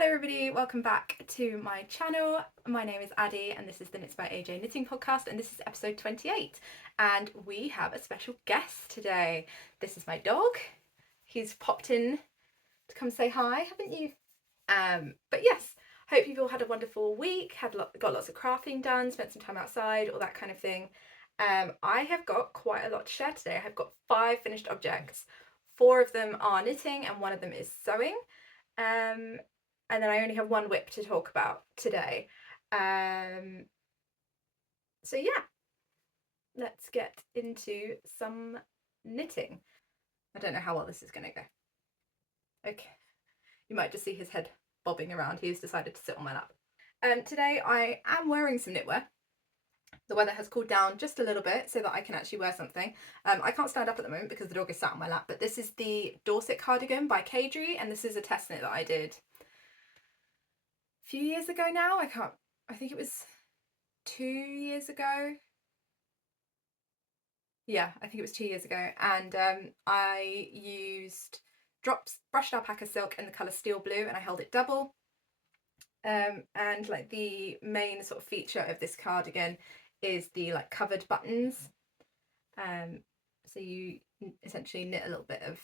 Hello everybody, welcome back to my channel. My name is Addie and this is the Knits by AJ Knitting Podcast and this is episode 28 and we have a special guest today. This is my dog. He's popped in to come say hi, haven't you? But yes, hope you've all had a wonderful week, got lots of crafting done, spent some time outside, all that kind of thing. I have got quite a lot to share today. I've got 5 finished objects. 4 of them are knitting and 1 of them is sewing. And then I only have 1 whip to talk about today. So yeah, let's get into some knitting. I don't know how well this is going to go. Okay, you might just see his head bobbing around. He's decided to sit on my lap. Today I am wearing some knitwear. The weather has cooled down just a little bit so that I can actually wear something. I can't stand up at the moment because the dog is sat on my lap, but this is the Dorset cardigan by CAIDREE, and this is a test knit that I did few years ago now. I think it was 2 years ago. Yeah, I think it was 2 years ago. And I used brushed alpaca silk in the colour steel blue and I held it double. And like the main sort of feature of this cardigan is the like covered buttons. So you essentially knit a little bit of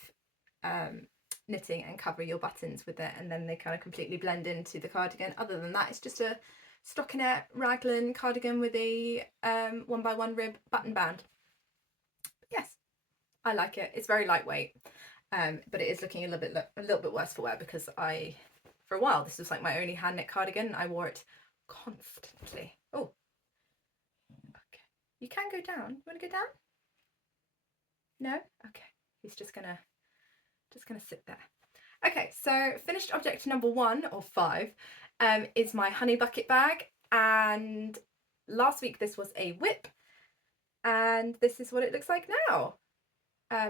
knitting and cover your buttons with it, and then they kind of completely blend into the cardigan. Other than that, it's just a stockinette raglan cardigan with a 1x1 rib button band. Yes, I like it. It's very lightweight, but it is looking a little bit worse for wear because for a while this was like my only hand knit cardigan. I wore it constantly. Oh, okay. You can go down. You want to go down? No? Okay. He's just gonna sit there. Okay, so finished object number 1 or 5 is my honey bucket bag, and last week this was a whip, and this is what it looks like now.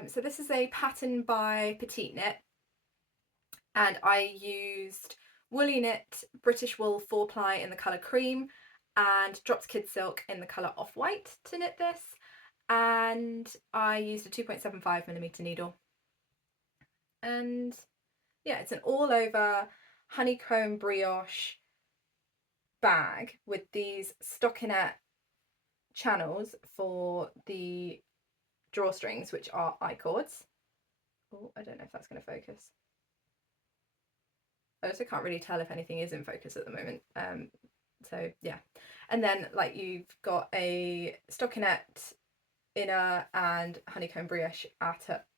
So this is a pattern by PETITEKNIT, and I used woolly knit British wool 4-ply in the colour cream and drops kid silk in the colour off-white to knit this, and I used a 2.75mm needle. And yeah, it's an all over honeycomb brioche bag with these stockinette channels for the drawstrings, which are I-cords. Oh, I don't know if that's going to focus. I also can't really tell if anything is in focus at the moment. So yeah, and then like you've got a stockinette inner and honeycomb brioche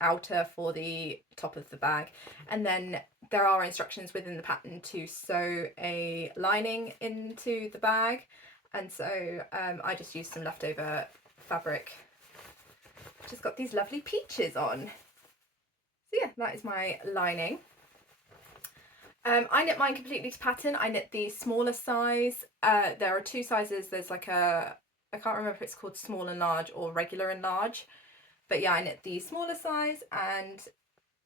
outer for the top of the bag, and then there are instructions within the pattern to sew a lining into the bag, and so I just used some leftover fabric which has got these lovely peaches on. So yeah, that is my lining. I knit mine completely to pattern. I knit the smaller size. There are 2 sizes. There's like I can't remember if it's called small and large or regular and large, but yeah, I knit the smaller size, and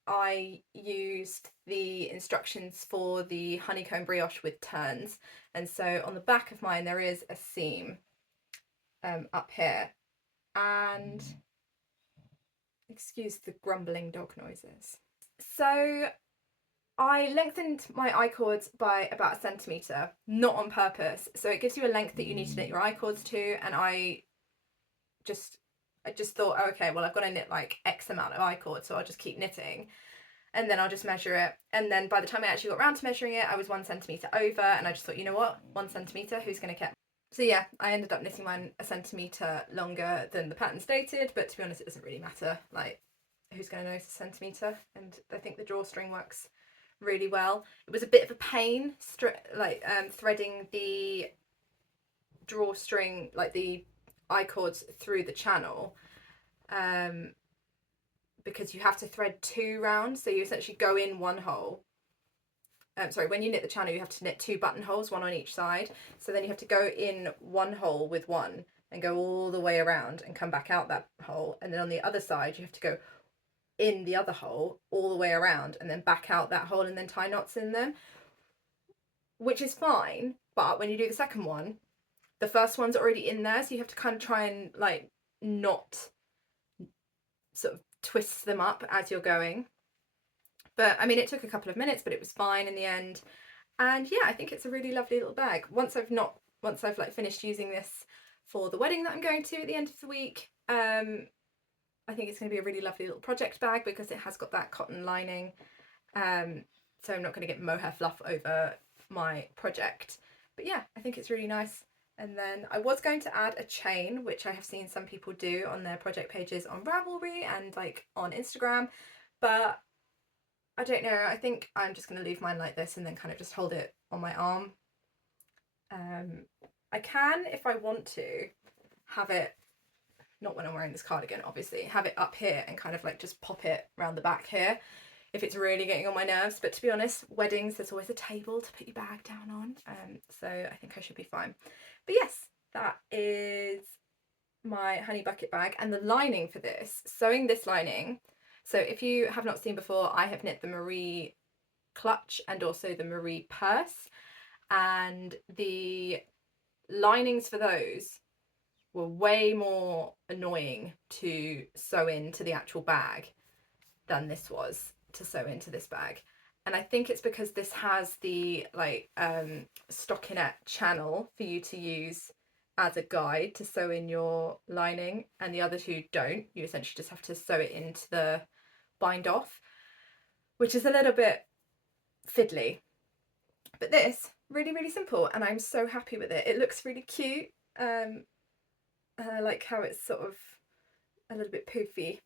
I used the instructions for the honeycomb brioche with turns, and so on the back of mine there is a seam up here, and excuse the grumbling dog noises. So I lengthened my I-cords by about 1 centimetre, not on purpose. So it gives you a length that you need to knit your I-cords to, and I just thought, oh, okay, well I've got to knit like X amount of I-cords, so I'll just keep knitting and then I'll just measure it. And then by the time I actually got around to measuring it, I was 1 centimetre over, and I just thought, you know what, 1 centimetre, who's going to care? So yeah, I ended up knitting mine 1 centimetre longer than the pattern stated, but to be honest, it doesn't really matter. Like, who's going to notice 1 centimetre? And I think the drawstring works really well. It was a bit of a pain threading the drawstring, like the I-cords, through the channel, because you have to thread 2 rounds, so you essentially go in 1 hole. When you knit the channel you have to knit 2 buttonholes, 1 on each side, so then you have to go in 1 hole with 1 and go all the way around and come back out that hole, and then on the other side you have to go in the other hole all the way around and then back out that hole and then tie knots in them, which is fine. But when you do the second one, the first one's already in there, so you have to kind of try and like not sort of twist them up as you're going. But I mean, it took a couple of minutes, but it was fine in the end. And yeah, I think it's a really lovely little bag. Once I've like finished using this for the wedding that I'm going to at the end of the week, I think it's going to be a really lovely little project bag because it has got that cotton lining, so I'm not going to get mohair fluff over my project. But yeah, I think it's really nice. And then I was going to add a chain, which I have seen some people do on their project pages on Ravelry and like on Instagram, but I don't know, I think I'm just going to leave mine like this and then kind of just hold it on my arm. I can, if I want to, have it, not when I'm wearing this cardigan obviously, have it up here and kind of like just pop it around the back here if it's really getting on my nerves. But to be honest, weddings, there's always a table to put your bag down on, so I think I should be fine. But yes, that is my honey bucket bag. And the lining for this, sewing this lining, so if you have not seen before, I have knit the Marie clutch and also the Marie purse, and the linings for those were way more annoying to sew into the actual bag than this was to sew into this bag. And I think it's because this has the like stockinette channel for you to use as a guide to sew in your lining, and the other two don't. You essentially just have to sew it into the bind off, which is a little bit fiddly. But this, really, really simple, and I'm so happy with it. It looks really cute. And I like how it's sort of a little bit poofy.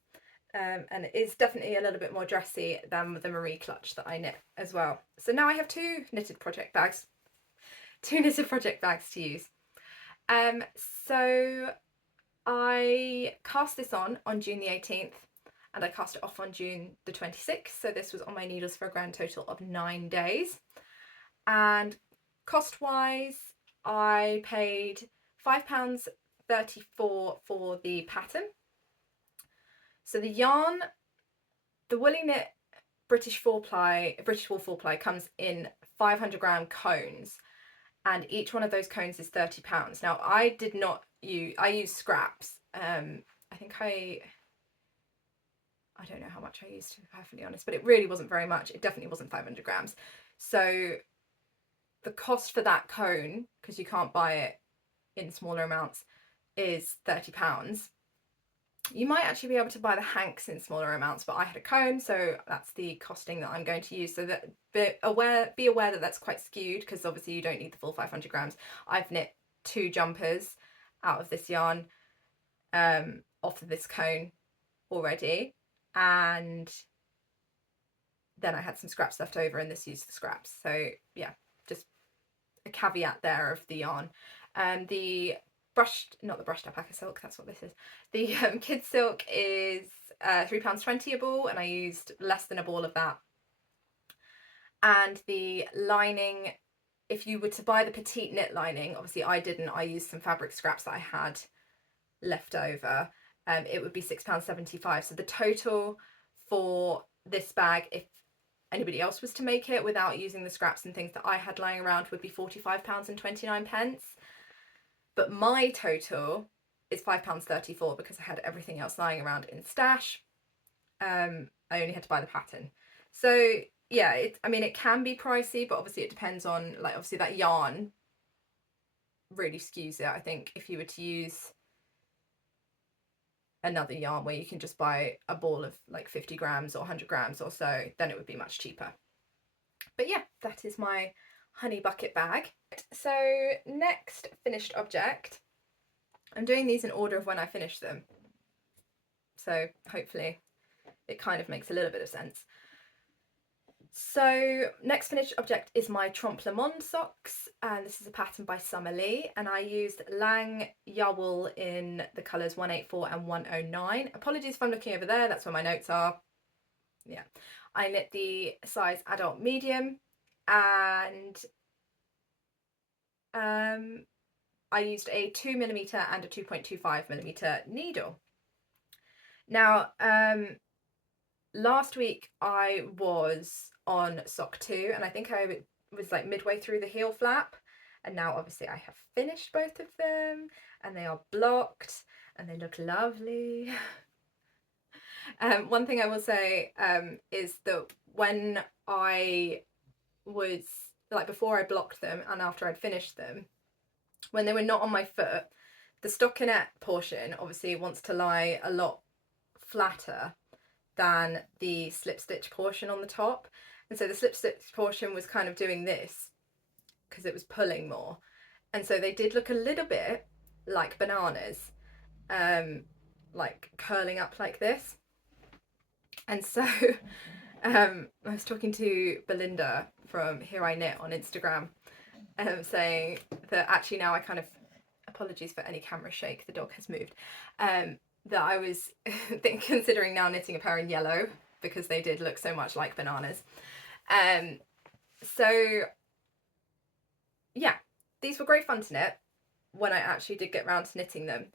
And it is definitely a little bit more dressy than the Marie clutch that I knit as well. So now I have two knitted project bags to use. So I cast this on June the 18th and I cast it off on June the 26th. So this was on my needles for a grand total of 9 days. And cost wise, I paid £5.34 for the pattern. So the yarn, the Woolly Knit British wool 4-ply comes in 500-gram cones, and each one of those cones is £30. Now I used scraps. I think I don't know how much I used, to be perfectly honest, but it really wasn't very much. It definitely wasn't 500 grams. So the cost for that cone, because you can't buy it in smaller amounts, is £30. You might actually be able to buy the hanks in smaller amounts, but I had a cone, so that's the costing that I'm going to use. So that be aware that that's quite skewed, because obviously you don't need the full 500 grams. I've knit 2 jumpers out of this yarn off of this cone already, and then I had some scraps left over and this used the scraps. So yeah, just a caveat there of the yarn. The not the brushed alpaca silk, that's what this is. The kid silk is £3.20 a ball, and I used less than a ball of that. And the lining, if you were to buy the petite knit lining, obviously I didn't, I used some fabric scraps that I had left over, it would be £6.75. So the total for this bag, if anybody else was to make it without using the scraps and things that I had lying around, would be £45.29. But my total is £5.34 because I had everything else lying around in stash. I only had to buy the pattern. So yeah, it can be pricey, but obviously it depends on, like, obviously that yarn really skews it. I think if you were to use another yarn where you can just buy a ball of like 50 grams or 100 grams or so, then it would be much cheaper. But yeah, that is my honey bucket bag. So next finished object, I'm doing these in order of when I finish them, so hopefully it kind of makes a little bit of sense. So next finished object is my Trompe Le Monde socks, and this is a pattern by Summer Lee, and I used Lang Yarwool in the colours 184 and 109. Apologies if I'm looking over there, that's where my notes are. Yeah, I knit the size adult medium, and I used a 2mm and a 2.25mm needle. Now, last week I was on sock 2, and I think I was like midway through the heel flap, and now obviously I have finished both of them and they are blocked and they look lovely. One thing I will say is that when I was like before I blocked them and after I'd finished them, when they were not on my foot, the stockinette portion obviously wants to lie a lot flatter than the slip stitch portion on the top, and so the slip stitch portion was kind of doing this because it was pulling more, and so they did look a little bit like bananas, like curling up like this. And so I was talking to Belinda from Here I Knit on Instagram, saying that actually now I kind of, apologies for any camera shake, the dog has moved, that I was considering now knitting a pair in yellow because they did look so much like bananas. So yeah, these were great fun to knit when I actually did get round to knitting them.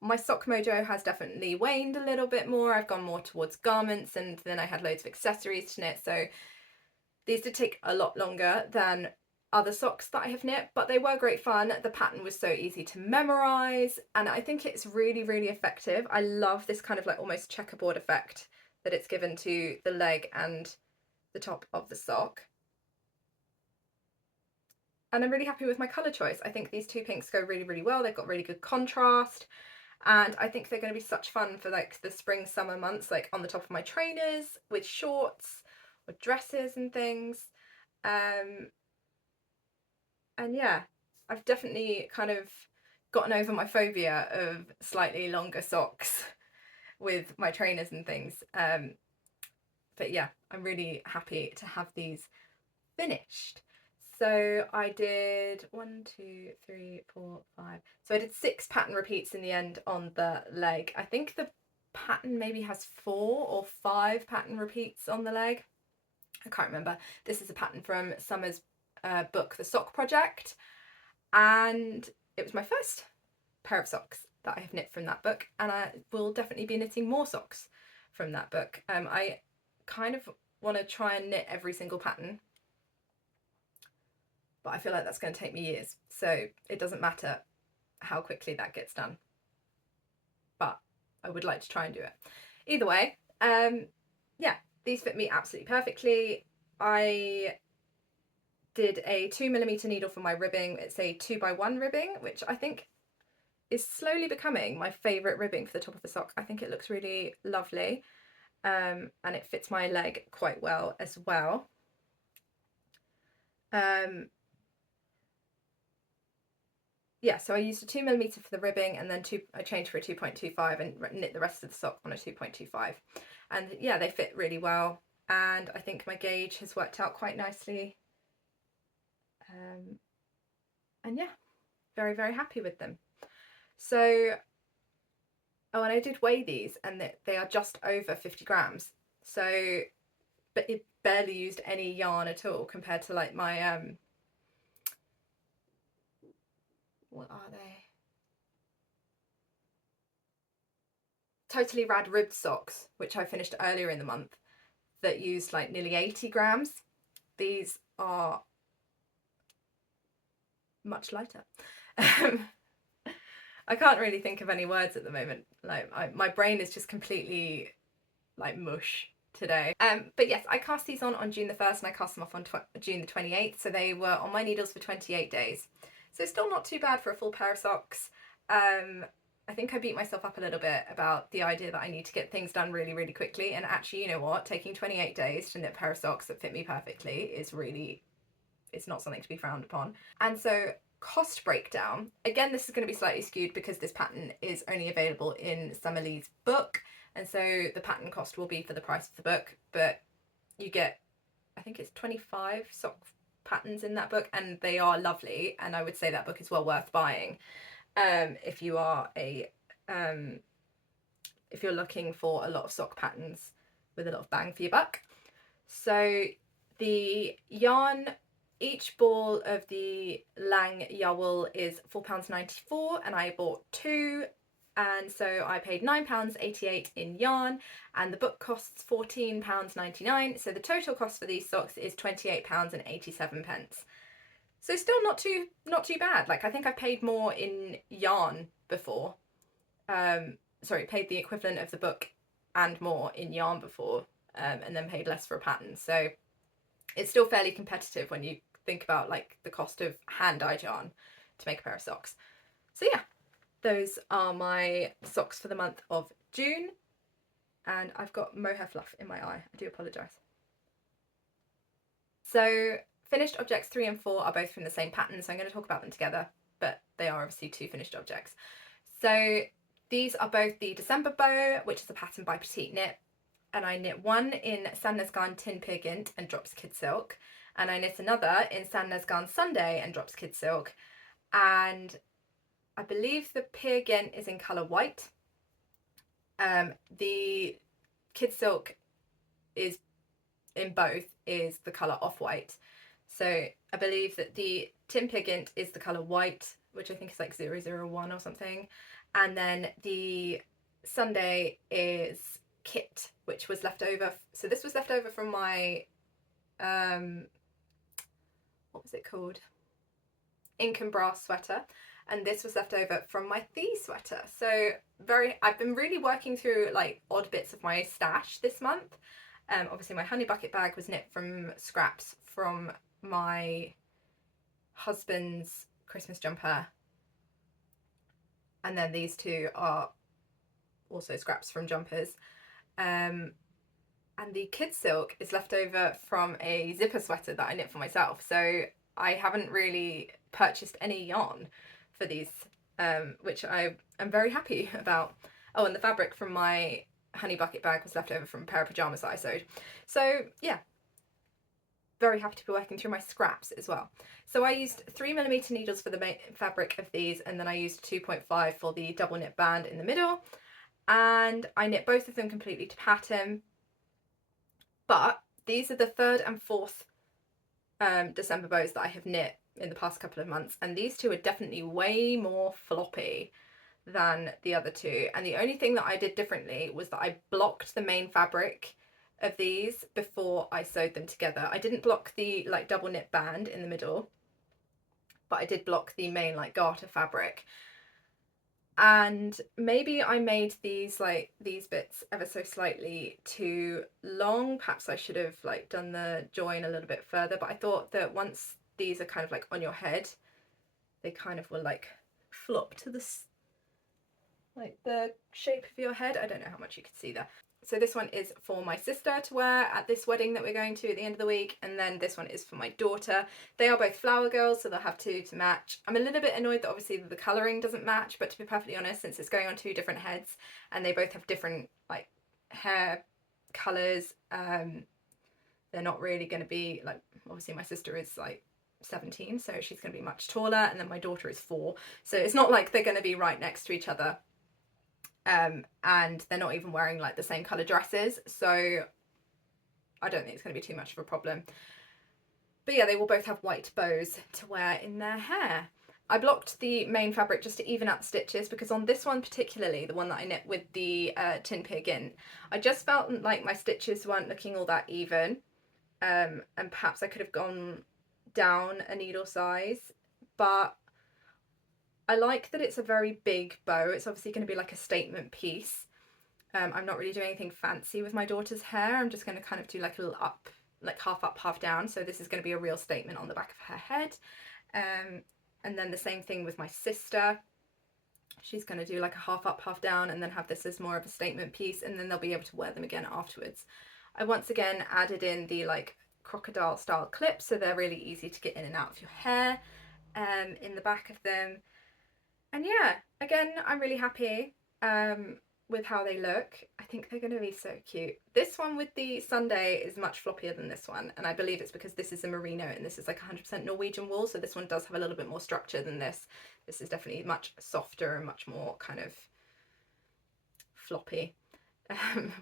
My sock mojo has definitely waned a little bit more. I've gone more towards garments, and then I had loads of accessories to knit, so these did take a lot longer than other socks that I have knit, but they were great fun. The pattern was so easy to memorize, and I think it's really, really effective. I love this kind of like almost checkerboard effect that it's given to the leg and the top of the sock. And I'm really happy with my colour choice. I think these two pinks go really, really well. They've got really good contrast, and I think they're going to be such fun for like the spring summer months, like on the top of my trainers with shorts or dresses and things. And yeah, I've definitely kind of gotten over my phobia of slightly longer socks with my trainers and things. But yeah, I'm really happy to have these finished. So I did 1, 2, 3, 4, 5. So I did 6 pattern repeats in the end on the leg. I think the pattern maybe has 4 or 5 pattern repeats on the leg. I can't remember. This is a pattern from Summer's book, The Sock Project, and it was my first pair of socks that I have knit from that book, and I will definitely be knitting more socks from that book. I kind of want to try and knit every single pattern, but I feel like that's going to take me years, so it doesn't matter how quickly that gets done, but I would like to try and do it. Either way, yeah, these fit me absolutely perfectly. I did a 2mm needle for my ribbing. It's a 2x1 ribbing, which I think is slowly becoming my favourite ribbing for the top of the sock. I think it looks really lovely, and it fits my leg quite well as well. Yeah, so I used a 2mm for the ribbing, and then I changed for a 2.25 and knit the rest of the sock on a 2.25. And yeah, they fit really well, and I think my gauge has worked out quite nicely. And yeah, very, very happy with them. So, oh, and I did weigh these, and they are just over 50 grams. So, but it barely used any yarn at all compared to like my, what are they? Totally Rad ribbed socks, which I finished earlier in the month, that used like nearly 80 grams. These are much lighter. I can't really think of any words at the moment. Like my brain is just completely like mush today. But yes, I cast these on June the 1st, and I cast them off on June the 28th. So they were on my needles for 28 days. So still not too bad for a full pair of socks. I think I beat myself up a little bit about the idea that I need to get things done really, really quickly. And actually, you know what? Taking 28 days to knit a pair of socks that fit me perfectly is really, it's not something to be frowned upon. And so cost breakdown, again, this is going to be slightly skewed because this pattern is only available in Summer Lee's book, and so the pattern cost will be for the price of the book, but you get, I think it's 25 sock patterns in that book, and they are lovely, and I would say that book is well worth buying if you are if you're looking for a lot of sock patterns with a lot of bang for your buck. So the yarn, each ball of the Lang Yarwool is £4.94, and I bought 2, and so I paid £9.88 in yarn, and the book costs £14.99, so the total cost for these socks is £28.87. So still not too bad. Like, I think I paid more in yarn before. Sorry, paid the equivalent of the book and more in yarn before, and then paid less for a pattern. So it's still fairly competitive when you think about like the cost of hand-dyed yarn to make a pair of socks. So yeah, those are my socks for the month of June. And I've got mohair fluff in my eye. I do apologise. So finished objects 3 and 4 are both from the same pattern, so I'm going to talk about them together, but they are obviously 2 finished objects. So these are both the December bow, which is a pattern by PETITEKNIT, and I knit one in Sandnesgarn Tin Peer Gynt and Drops Kid Silk, and I knit another in Sandnesgarn Sunday and Drops Kid Silk, and I believe the Peer Gynt is in colour white. The Kid Silk is in both is the colour off-white. So I believe that the Tin Peer Gynt is the colour white, which I think is like 001 or something. And then the Sunday is Kit, which was left over. So this was left over from my, what was it called? Ink and Brass sweater. And this was left over from my Thee sweater. So I've been really working through like odd bits of my stash this month. Obviously my honey bucket bag was knit from scraps from my husband's Christmas jumper. And then these two are also scraps from jumpers. And the Kid Silk is left over from a zipper sweater that I knit for myself. So I haven't really purchased any yarn for these, which I'm very happy about. Oh, and the fabric from my honey bucket bag was left over from a pair of pyjamas that I sewed. So yeah, very happy to be working through my scraps as well. So I used 3mm needles for the main fabric of these, and then I used 2.5 for the double knit band in the middle, and I knit both of them completely to pattern. But these are the 3rd and 4th December bows that I have knit in the past couple of months, and these two are definitely way more floppy than the other two. And the only thing that I did differently was that I blocked the main fabric of these before I sewed them together. I didn't block the like double knit band in the middle, but I did block the main like garter fabric. And maybe I made these bits ever so slightly too long. Perhaps I should have like done the join a little bit further, but I thought that once these are kind of like on your head, they kind of will like flop to this, like the shape of your head. I don't know how much you can see there. So this one is for my sister to wear at this wedding that we're going to at the end of the week, and then this one is for my daughter. They are both flower girls, so they'll have 2 to match. I'm a little bit annoyed that obviously the colouring doesn't match, but to be perfectly honest, since it's going on 2 different heads and they both have different like hair colours, they're not really going to be like, obviously my sister is like 17, so she's going to be much taller, and then my daughter is 4, so it's not like they're going to be right next to each other. And they're not even wearing like the same colour dresses, so I don't think it's going to be too much of a problem. But yeah, they will both have white bows to wear in their hair. I blocked the main fabric just to even out the stitches, because on this one particularly, the one that I knit with the Tin Peer Gynt, I just felt like my stitches weren't looking all that even, and perhaps I could have gone down a needle size, but I like that it's a very big bow. It's obviously going to be like a statement piece. I'm not really doing anything fancy with my daughter's hair. I'm just going to kind of do like a little up, like half up, half down. So this is going to be a real statement on the back of her head. And then the same thing with my sister. She's going to do like a half up, half down, and then have this as more of a statement piece, and then they'll be able to wear them again afterwards. I once again added in the like crocodile style clips, so they're really easy to get in and out of your hair in the back of them. And yeah, again, I'm really happy with how they look. I think they're going to be so cute. This one with the Sunday is much floppier than this one, and I believe it's because this is a merino and this is like 100% Norwegian wool, so this one does have a little bit more structure than this. This is definitely much softer and much more kind of floppy,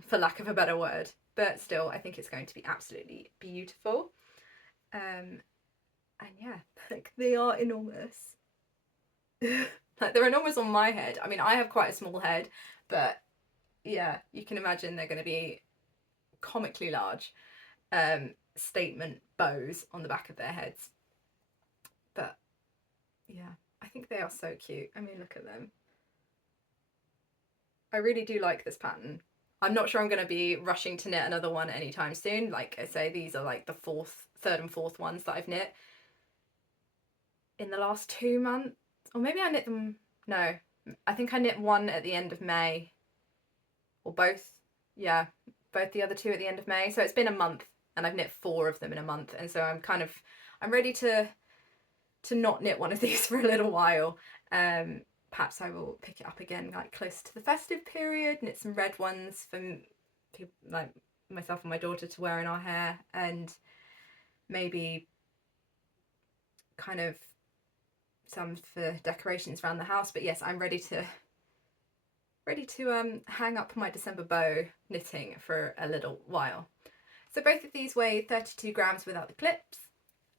for lack of a better word. But still, I think it's going to be absolutely beautiful. And yeah, like they are enormous. Like they're enormous on my head. I mean, I have quite a small head, but yeah, you can imagine they're going to be comically large statement bows on the back of their heads. But yeah, I think they are so cute. I mean, look at them. I really do like this pattern. I'm not sure I'm going to be rushing to knit another one anytime soon. Like I say, these are like the 3rd and 4th ones that I've knit. in the last 2 months, or maybe I knit them, no, I think I knit one at the end of May, or both, yeah, both the other two at the end of May. So it's been a month and I've knit 4 of them in a month, and so I'm ready to not knit one of these for a little while. Perhaps I will pick it up again like close to the festive period, knit some red ones for people like myself and my daughter to wear in our hair, and maybe kind of some for decorations around the house. But yes, I'm ready to hang up my December bow knitting for a little while. So both of these weigh 32 grams without the clips,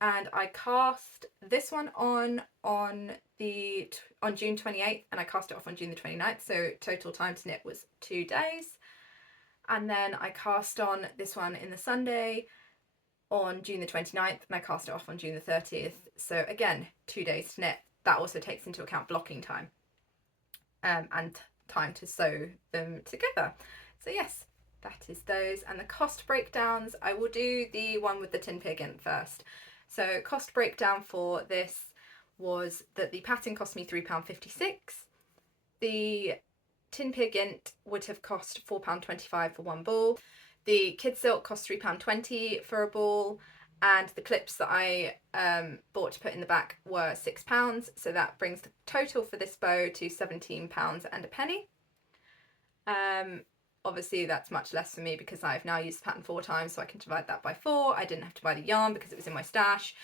and I cast this one on June 28th, and I cast it off on June the 29th, so total time to knit was 2 days. And then I cast on this one in the Sunday on June the 29th, and I cast it off on June the 30th, so again 2 days to knit. That also takes into account blocking time and time to sew them together. So yes, that is those. And the cost breakdowns, I will do the one with the tin pig in first. So cost breakdown for this was that the pattern cost me £3.56. The tin pig int would have cost £4.25 for one ball. The kid silk cost £3.20 for a ball, and the clips that I bought to put in the back were £6. So that brings the total for this bow to £17 and a penny. Obviously that's much less for me because I've now used the pattern 4 times, so I can divide that by 4. I didn't have to buy the yarn because it was in my stash,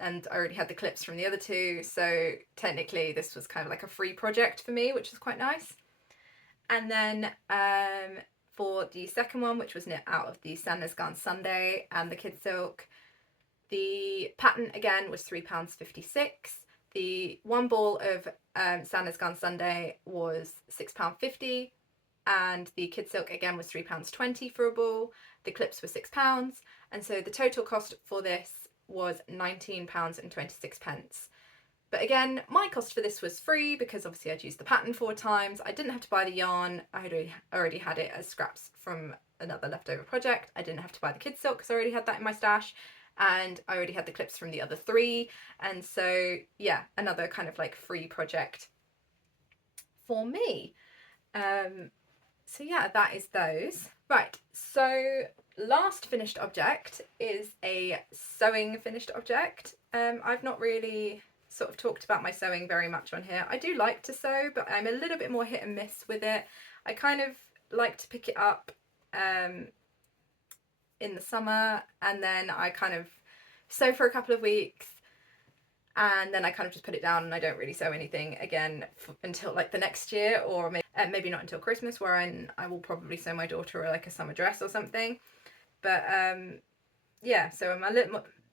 and I already had the clips from the other 2, so technically this was kind of like a free project for me, which was quite nice. And then for the second one, which was knit out of the Santa's Gone Sunday and the kid silk, the pattern again was £3.56. The one ball of Santa's Gone Sunday was £6.50, and the kid silk again was £3.20 for a ball. The clips were £6, and so the total cost for this was £19.26. But again, my cost for this was free because obviously I'd used the pattern 4 times. I didn't have to buy the yarn. I had already had it as scraps from another leftover project. I didn't have to buy the kid silk because I already had that in my stash, and I already had the clips from the other 3. And so yeah, another kind of like free project for me. So yeah, that is those. Right, so last finished object is a sewing finished object. I've not really sort of talked about my sewing very much on here. I do like to sew, but I'm a little bit more hit and miss with it. I kind of like to pick it up in the summer, and then I kind of sew for a couple of weeks, and then I kind of just put it down and I don't really sew anything again until like the next year, or maybe not until Christmas, where I will probably sew my daughter like a summer dress or something. But yeah, so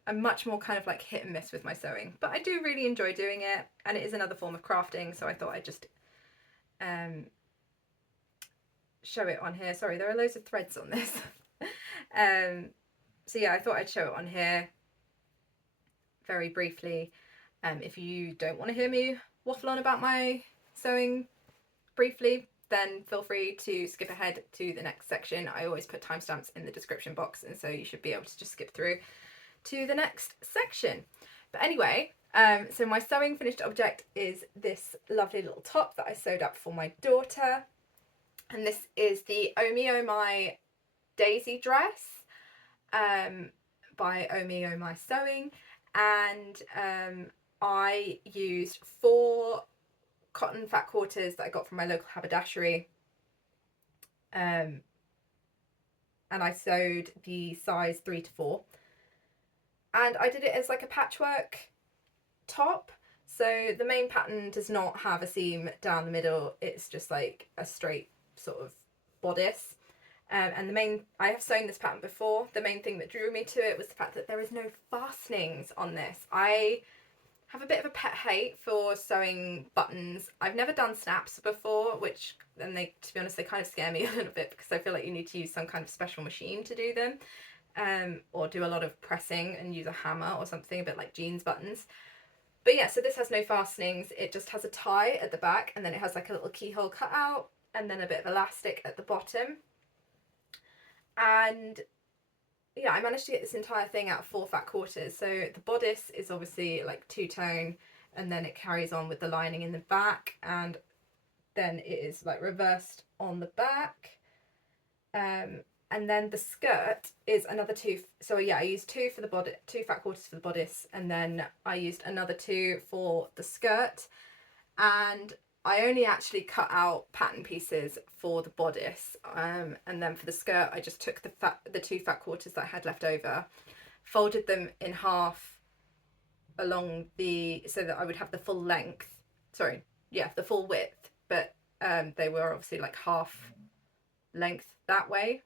I'm much more kind of like hit and miss with my sewing, but I do really enjoy doing it, and it is another form of crafting, so I thought I'd just show it on here. Sorry, there are loads of threads on this. So yeah, I thought I'd show it on here very briefly. If you don't want to hear me waffle on about my sewing briefly, then feel free to skip ahead to the next section. I always put timestamps in the description box, and so you should be able to just skip through to the next section. But anyway, so my sewing finished object is this lovely little top that I sewed up for my daughter, and this is the Oh Me Oh My Daisy dress by Oh Me Oh My Sewing, and I used 4 cotton fat quarters that I got from my local haberdashery, and I sewed the size 3 to 4, and I did it as like a patchwork top. So the main pattern does not have a seam down the middle, it's just like a straight sort of bodice. And I have sewn this pattern before. The main thing that drew me to it was the fact that there is no fastenings on this. I have a bit of a pet hate for sewing buttons. I've never done snaps before, which, and they, to be honest, they kind of scare me a little bit because I feel like you need to use some kind of special machine to do them, or do a lot of pressing and use a hammer or something, a bit like jeans buttons. But yeah, so this has no fastenings. It just has a tie at the back, and then it has like a little keyhole cut out, and then a bit of elastic at the bottom. And yeah, I managed to get this entire thing out of 4 fat quarters. So the bodice is obviously like 2-tone, and then it carries on with the lining in the back, and then it is like reversed on the back. And then the skirt is another 2. So yeah, I used 2 for the body, 2 fat quarters for the bodice, and then I used another 2 for the skirt. And I only actually cut out pattern pieces for the bodice, and then for the skirt I just took the 2 fat quarters that I had left over, folded them in half along the, so that I would have the full length, sorry, yeah, the full width, but they were obviously like half length that way.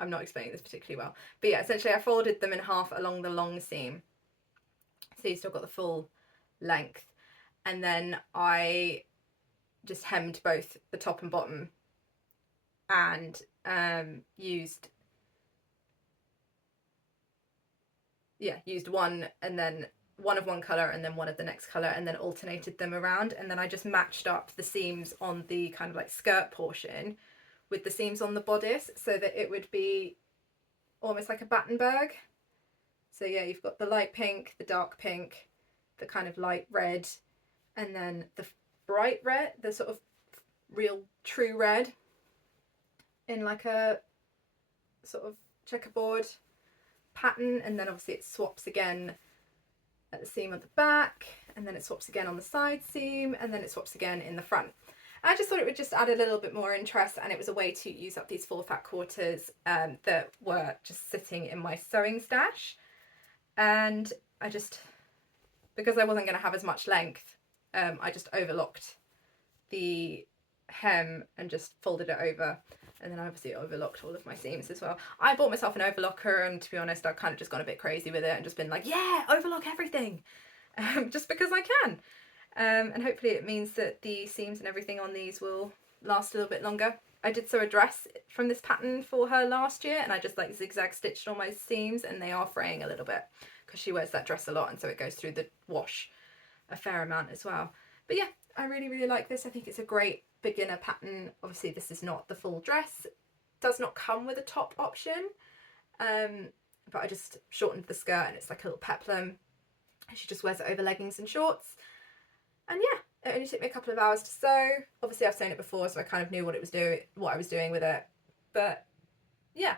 I'm not explaining this particularly well, but yeah, essentially I folded them in half along the long seam, so you still got the full length, and then I just hemmed both the top and bottom, and used one, and then one of one colour and then one of the next colour, and then alternated them around, and then I just matched up the seams on the kind of like skirt portion with the seams on the bodice, so that it would be almost like a Battenberg. So yeah, you've got the light pink, the dark pink, the kind of light red, and then the bright red, the sort of real true red in like a sort of checkerboard pattern, and then obviously it swaps again at the seam at the back, and then it swaps again on the side seam, and then it swaps again in the front. I just thought it would just add a little bit more interest, and it was a way to use up these 4 fat quarters that were just sitting in my sewing stash. And I just, because I wasn't going to have as much length, I just overlocked the hem and just folded it over, and then I obviously overlocked all of my seams as well. I bought myself an overlocker, and to be honest, I've kind of just gone a bit crazy with it and just been like, yeah, overlock everything, just because I can. And hopefully it means that the seams and everything on these will last a little bit longer. I did sew a dress from this pattern for her last year, and I just like zigzag stitched all my seams, and they are fraying a little bit because she wears that dress a lot, and so it goes through the wash a fair amount as well. But yeah, I really, really like this. I think it's a great beginner pattern. Obviously this is not the full dress, it does not come with a top option, but I just shortened the skirt, and it's like a little peplum, and she just wears it over leggings and shorts. And yeah, it only took me a couple of hours to sew. Obviously I've sewn it before, so I kind of knew what I was doing with it. But yeah,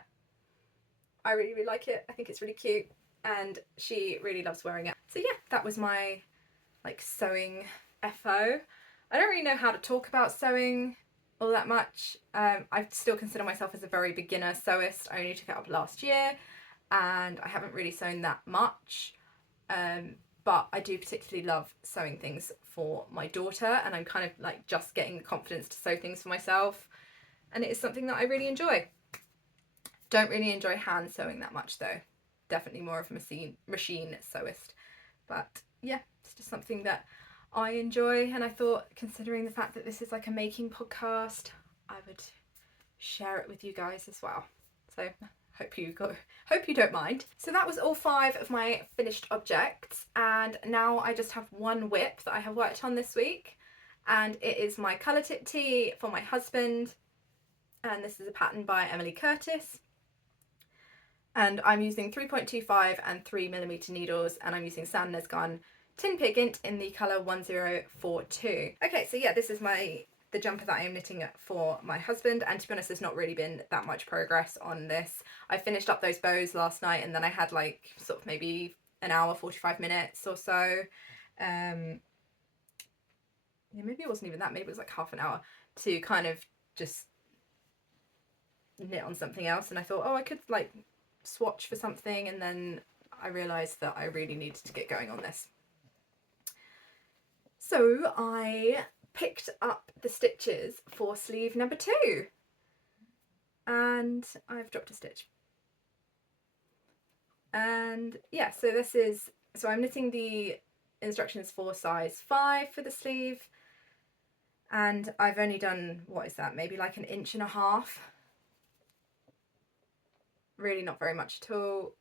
I really, really like it. I think it's really cute, and she really loves wearing it. So yeah, that was my like sewing FO. I don't really know how to talk about sewing all that much. I still consider myself as a very beginner sewist. I only took it up last year, and I haven't really sewn that much. But I do particularly love sewing things for my daughter, and I'm kind of like just getting the confidence to sew things for myself, and it is something that I really enjoy. Don't really enjoy hand sewing that much though. Definitely more of a machine sewist. But yeah, it's just something that I enjoy, and I thought, considering the fact that this is like a making podcast, I would share it with you guys as well. So hope you don't mind. So that was all 5 of my finished objects, and now I just have one whip that I have worked on this week, and it is my colour tip tee for my husband, and this is a pattern by Emily Curtis, and I'm using 3.25 and 3mm needles, and I'm using Sandnes Gun Tin Pigment in the colour 1042. Okay, so yeah, this is the jumper that I am knitting for my husband, and to be honest, there's not really been that much progress on this. I finished up those bows last night, and then I had like sort of maybe an hour, 45 minutes or so. Yeah, maybe it wasn't even that, maybe it was like half an hour to kind of just knit on something else, and I thought, oh, I could like swatch for something, and then I realised that I really needed to get going on this. So I picked up the stitches for sleeve number 2, and I've dropped a stitch. And yeah, so I'm knitting the instructions for size 5 for the sleeve, and I've only done, what is that, maybe like 1.5 inches. Really not very much at all.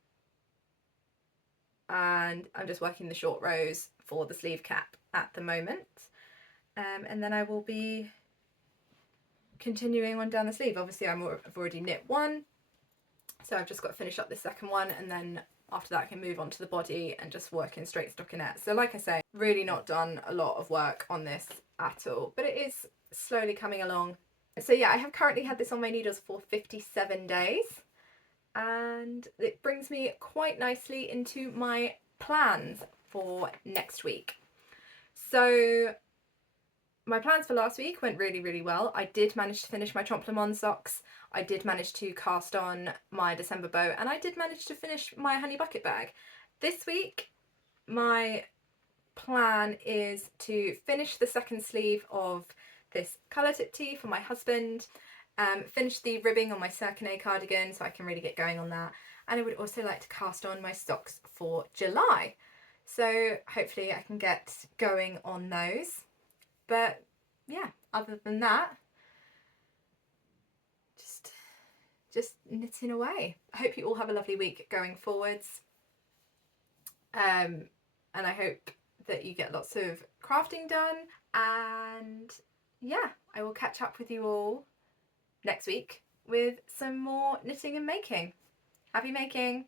And I'm just working the short rows for the sleeve cap at the moment, and then I will be continuing on down the sleeve. Obviously I've already knit one, so I've just got to finish up the second one, and then after that I can move on to the body and just work in straight stockinette. So like I say, really not done a lot of work on this at all, but it is slowly coming along. So yeah, I have currently had this on my needles for 57 days, and it brings me quite nicely into my plans for next week. So my plans for last week went really, really well. I did manage to finish my Trompe Le Monde socks. I did manage to cast on my December bow, and I did manage to finish my honey bucket bag. This week, my plan is to finish the second sleeve of this colour tip tee for my husband, finish the ribbing on my circunet cardigan so I can really get going on that, and I would also like to cast on my socks for July. So hopefully I can get going on those. But yeah, other than that, just knitting away. I hope you all have a lovely week going forwards. And I hope that you get lots of crafting done. And yeah, I will catch up with you all next week with some more knitting and making. Happy making!